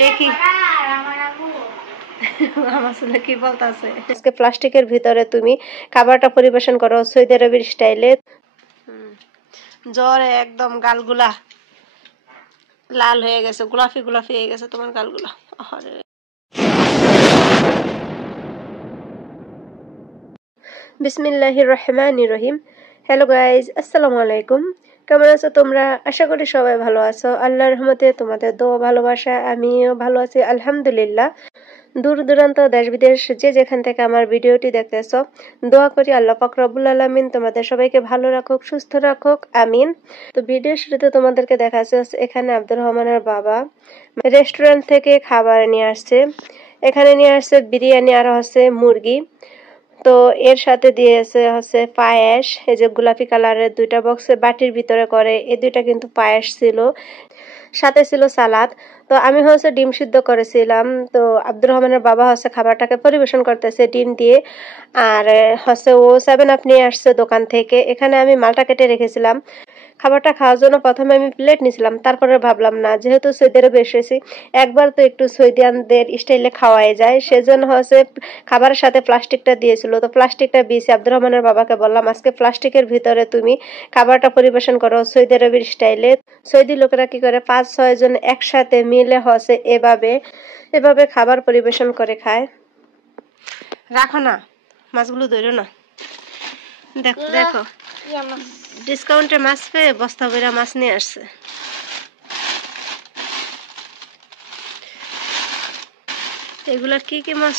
দেখি আমার ছেলে কি বলতেছে। আজকে প্লাস্টিকের ভিতরে তুমি খাবারটা পরিবেশন করো সৌদি আরবের স্টাইলে। জ্বরে একদম গালগুলা লাল হয়ে গেছে, গোলাপি গোলাপি হয়ে গেছে তোমার গালগুলা। বিসমিল্লাহির রহমানির রহিম। হ্যালো গাইজ, আসসালামু আলাইকুম। কেমন আছো তোমরা? আশা করি সবাই ভালো আছো। আল্লাহর রহমতে তোমাদের দোয়া ভালোবাসা আমিও ভালো আছি আলহামদুলিল্লাহ। দূর দূরান্ত দেশ বিদেশ যে যেখান থেকে আমার ভিডিওটি দেখতেছো, দোয়া করি আল্লাহ পাক রব্বুল আলামিন তোমাদের সবাইকে ভালো রাখুক, সুস্থ রাখুক, আমিন। তো ভিডিও শুরুতে তোমাদেরকে দেখাচ্ছে এখানে আব্দুর রহমানের বাবা রেস্টুরেন্ট থেকে খাবার নিয়ে আসছে। এখানে নিয়ে আসছে বিরিয়ানি আর হচ্ছে মুরগি। তো এর সাথে দিয়েছে হচ্ছে পায়েস, এই যে গোলাপি কালারের দুইটা বক্সে বাটির ভিতরে করে, এই দুইটা কিন্তু পায়েস ছিল, সাথে ছিল সালাদ। তো আমি হচ্ছে ডিম সিদ্ধ করেছিলাম। তো আব্দুর রহমানের বাবা হচ্ছে খাবারটাকে পরিবেশন করতেছে ডিম দিয়ে। আর হচ্ছে ও 7 আপ নিয়ে আসছে দোকান থেকে। এখানে আমি মালটা কেটে রেখেছিলাম। খাবারটা খাওয়ার জন্য প্রথমে আমি প্লেট নিয়েছিলাম, তারপরে ভাবলাম না, যেহেতু সৌদি আরবে এসেছি একবার তো একটু সৌদিয়ানদের স্টাইলে খাওয়াই যায়, সেজন্য হচ্ছে খাবারের সাথে প্লাস্টিকটা দিয়েছিল। তো প্লাস্টিকটা দিয়েছি। আব্দুর রহমানের বাবাকে বললাম আজকে প্লাস্টিকের ভিতরে তুমি খাবারটা পরিবেশন করো সৌদি আরবের স্টাইলে। সৌদি লোকেরা কি করে 5-6 জন একসাথে মিলে হচ্ছে এভাবে খাবার পরিবেশন করে খায়। রাখো না, মাছগুলো ধরো না। দেখো দেখো, ডিসকাউন্টে মাছ পেয়ে বস্তা ভরা মাছ নিয়ে আসছে। এগুলা কি কি মাছ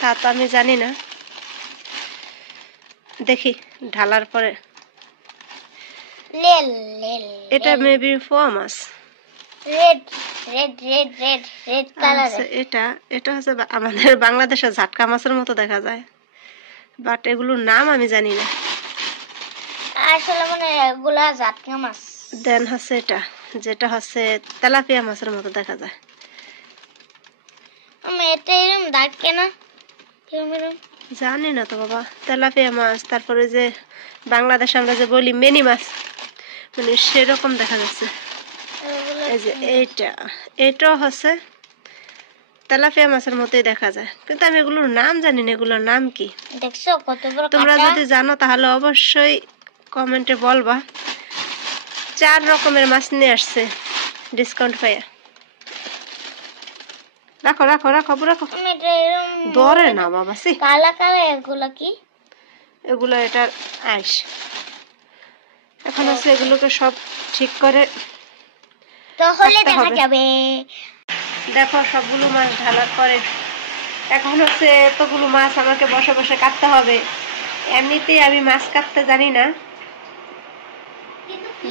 তা তো আমি জানি না, দেখি ঢালার পরে। এটা মেবি পোয়া মাছ। এটা হচ্ছে আমাদের বাংলাদেশের ঝাটকা মাছের মতো দেখা যায়, বাট এগুলোর নাম আমি জানি না। আসলে মানে এগুলা ঝাটকা মাছ। দেন হচ্ছে এটা, যেটা হচ্ছে তেলাপিয়া মাছের মতো দেখা যায়। এটা এরকম ডাকে না, জানি না তো বাবা। তেলাপিয়া মাছ, তারপরে যে বাংলাদেশে আমরা যে বলি মেনি মাছ, মানে সেরকম দেখা যাচ্ছে। এই যে এটাও হচ্ছে তেলাপিয়া মাছের মতোই দেখা যায়, কিন্তু আমি এগুলোর নাম জানি না। এগুলোর নাম কি দেখছো কত বড়? তোমরা যদি জানো তাহলে অবশ্যই কমেন্টে বলবা। 4 রকমের মাছ নিয়ে আসছে ডিসকাউন্ট পাইয়া। রাখো রাখো রাখো রাখো, ধরে না বাবা। কালা কালা এগুলা কি? এগুলো এটার আইস। এখন হচ্ছে এগুলোকে সব ঠিক করে তাহলে দেখা যাবে। দেখো সবগুলো মাছ ঢালার পরে এখন হচ্ছে এতগুলো মাছ আমাকে বসে বসে কাটতে হবে। এমনিতেই আমি মাছ কাটতে জানি না,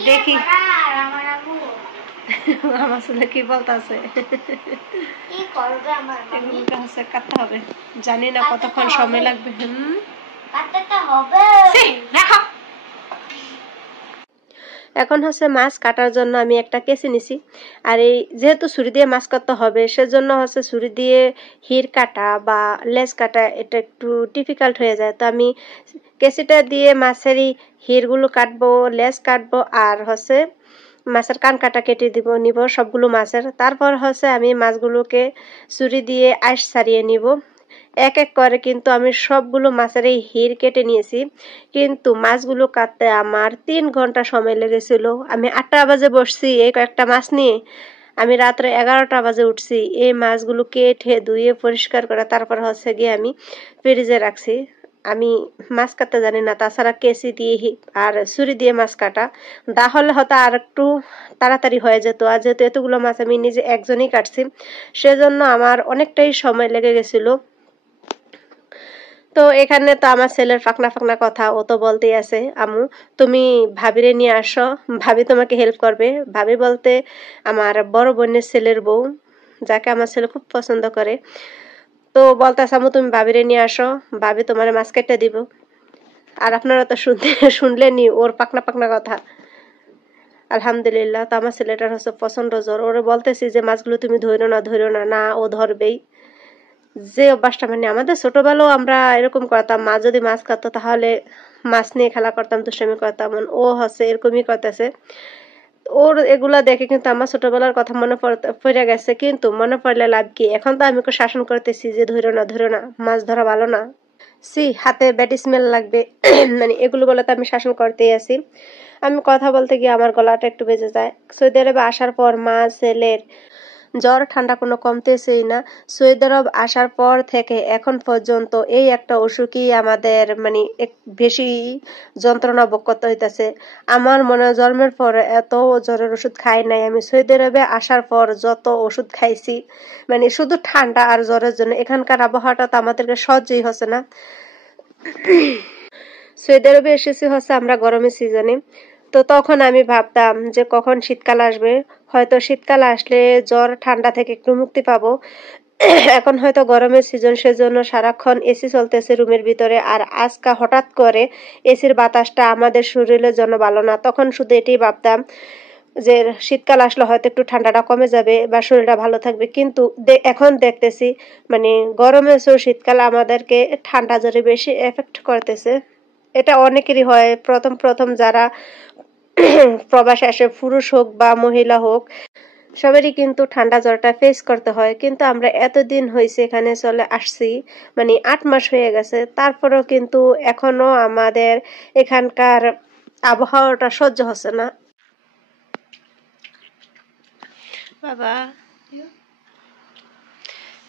দেখি আমার ছেলে কি বলতেছে। এগুলোকে হচ্ছে কাটতে হবে, জানি না কতক্ষণ সময় লাগবে। এখন হচ্ছে মাছ কাটার জন্য আমি একটা কেচি নিছি। আর এই যেহেতু ছুরি দিয়ে মাছ কাটতে হবে, সেজন্য হচ্ছে ছুরি দিয়ে হির কাটা বা লেজ কাটা এটা একটু ডিফিকাল্ট হয়ে যায়। তো আমি কেচিটা দিয়ে মাছের হিরগুলো কাটবো, লেজ কাটবো, আর হচ্ছে মাছের কান কাটা কেটে নিব সবগুলো মাছের। তারপর হচ্ছে আমি মাছগুলোকে ছুরি দিয়ে আইস ছাড়িয়ে নিব এক এক করে। কিন্তু আমি সবগুলো মাছের এই হির কেটে নিয়েছি, কিন্তু মাছগুলো কাটতে আমার 3 ঘন্টা সময় লেগেছিল। আমি 8টা বাজে বসছি এই কয়েকটা মাছ নিয়ে, আমি রাত্রে 11টা বাজে উঠছি এই মাছগুলো কেটে ধুয়ে পরিষ্কার করে তারপর হচ্ছে গিয়ে আমি ফ্রিজে রাখছি। আমি মাছ কাটতে জানি না, তাছাড়া কেচি দিয়ে আর ছুরি দিয়ে মাছ কাটা তাহলে হয়তো আর একটু তাড়াতাড়ি হয়ে যেত। আর যেহেতু এতগুলো মাছ আমি নিজে একজনই কাটছি, সেজন্য আমার অনেকটাই সময় লেগে গেছিল। তো এখানে তো আমার ছেলের ফাঁকনা ফাঁকনা কথা, ও তো বলতেই আছে আমু তুমি ভাবিরে নিয়ে আসো, ভাবি তোমাকে হেল্প করবে। ভাবি বলতে আমার বড় বোনের ছেলের বউ, যাকে আমার ছেলে খুব পছন্দ করে। তো বলতেছে আমু তুমি ভাবিরে নিয়ে আসো, ভাবি তোমার মাছ কেটে দিব। আর আপনারা তো শুনলেনি ওর পাকনা পাকনা কথা। আলহামদুলিল্লাহ। তো আমার ছেলেটার হচ্ছে প্রচন্ড জ্বর। ওরে বলতেছি যে মাছগুলো তুমি ধরো না, না ও ধরবেই। যে অভ্যাসটা মানে আমাদের ছোটবেলাও আমরা এরকম করতাম, মা যদি মাছ কাটতো তাহলে মাছ নিয়ে খেলা করতাম, দুষ্টামি করতাম। ও হচ্ছে এরকমই করতেছে। ওর এগুলা দেখে কিন্তু আমার ছোটবেলার কথা মনে পড়ে গেছে, কিন্তু মনে পড়লে লাভ কি? এখন তো আমি ওকে শাসন করতেছি যে ধরো না, মাছ ধরা ভালো না, হাতে ব্যাড স্মেল লাগবে। মানে এগুলো বলে তো আমি শাসন করতেই আছি। আমি কথা বলতে গিয়ে আমার গলাটা একটু বেজে যায়। সৌদি আরবে আসার পর মা ছেলের জ্বর ঠান্ডা কোনো কমতেছেই না। সৌদি আরব আসার পর থেকে এখন পর্যন্ত এই একটা অসুখই আমাদের মানে বেশি যন্ত্রণা ভোগ করতে হইতেছে। আমার মনে হয় জন্মের পর এত জ্বরের ওষুধ খাই নাই আমি। সৌদি আরবে আসার পর যত ওষুধ খাইছি, মানে শুধু ঠান্ডা আর জ্বরের জন্য। এখানকার আবহাওয়াটা তো আমাদেরকে সহ্যই হচ্ছে না। সৌদি আরবে এসেছি হচ্ছে আমরা গরমের সিজনে। তো তখন আমি ভাবতাম যে কখন শীতকাল আসবে, হয়তো শীতকাল আসলে জ্বর ঠান্ডা থেকে একটু মুক্তি পাবো। এখন হয়তো গরমের সিজন, সেজন্য সারাক্ষণ এসি চলতেছে রুমের ভিতরে। আর আজকা হঠাৎ করে এসির বাতাসটা আমাদের শরীরের জন্য ভালো না। তখন শুধু এটাই ভাবতাম যে শীতকাল আসলে হয়তো একটু ঠান্ডাটা কমে যাবে বা শরীরটা ভালো থাকবে। কিন্তু এখন দেখতেছি মানে গরমের চেয়েও শীতকাল আমাদেরকে ঠান্ডা জ্বরে বেশি এফেক্ট করতেছে। এটা অনেকেরই হয়। প্রথম প্রথম যারা প্রবাসে আসে, পুরুষ হোক বা মহিলা হোক, সবারই কিন্তু ঠান্ডা জ্বরটা ফেস করতে হয়। কিন্তু আমরা এতদিন হয়েছে এখানে চলে আসছি, মানে 8 মাস হয়ে গেছে, তারপরেও কিন্তু এখনো আমাদের এখানকার আবহাওয়াটা সহ্য হচ্ছে না। বাবা,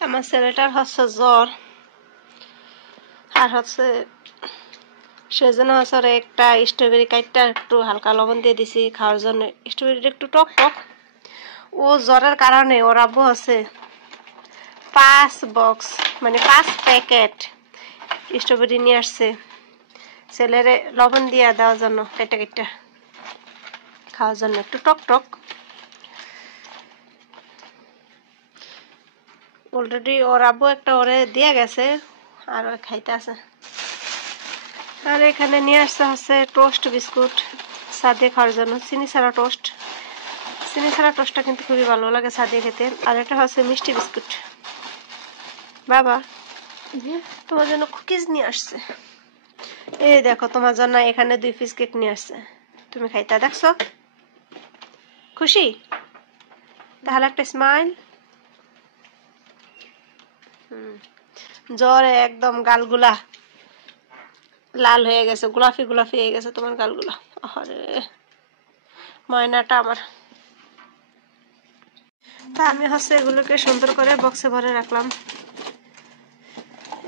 আমার ছেলেটার হচ্ছে জ্বর, আর হচ্ছে সেজন্য হচ্ছে একটা স্ট্রবেরি কাইটটা একটু হালকা লবণ দিয়ে দিছি খাওয়ার জন্য। স্ট্রবেরিটা একটু টক টক। ও জ্বরের কারণে ওর আব্বু আছে 5 বক্স মানে 5 প্যাকেট স্ট্রবেরি নিয়ে আসছে ছেলেরে লবণ দিয়ে দেওয়ার জন্য, কেটে কেটে খাওয়ার জন্য, একটু টক টক। অলরেডি ওর আব্বু একটা ওরে দিয়ে গেছে, আর ও খাইতে আছে। আর এখানে নিয়ে আসতে হচ্ছে টোস্ট বিস্কুট চা দিয়ে খাওয়ার জন্য, চিনি ছাড়া টোস্ট। চিনি ছাড়া টোস্টটা কিন্তু খুবই ভালো লাগে চা দিয়ে খেতে। আর এটা হচ্ছে মিষ্টি বিস্কুট। বাবা, তোমার জন্য কুকিজ নিয়ে আসছে। এই দেখো, তোমার জন্য এখানে 2 পিস কেক নিয়ে আসছে, তুমি খাইতে দেখছো? খুশি? তাহলে একটা স্মাইল। জ্বরে একদম গালগুলা লাল হয়ে গেছে, গোলাপি গোলাপি হয়ে গেছে তোমার গালগুলা। আরে ময়নাটা আমার। তা আমি হচ্ছে এগুলোকে সুন্দর করে বক্সে ভরে রাখলাম।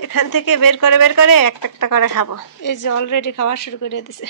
এখান থেকে বের করে একটা একটা করে খাবো। এই যে অলরেডি খাওয়া শুরু করে দিছে।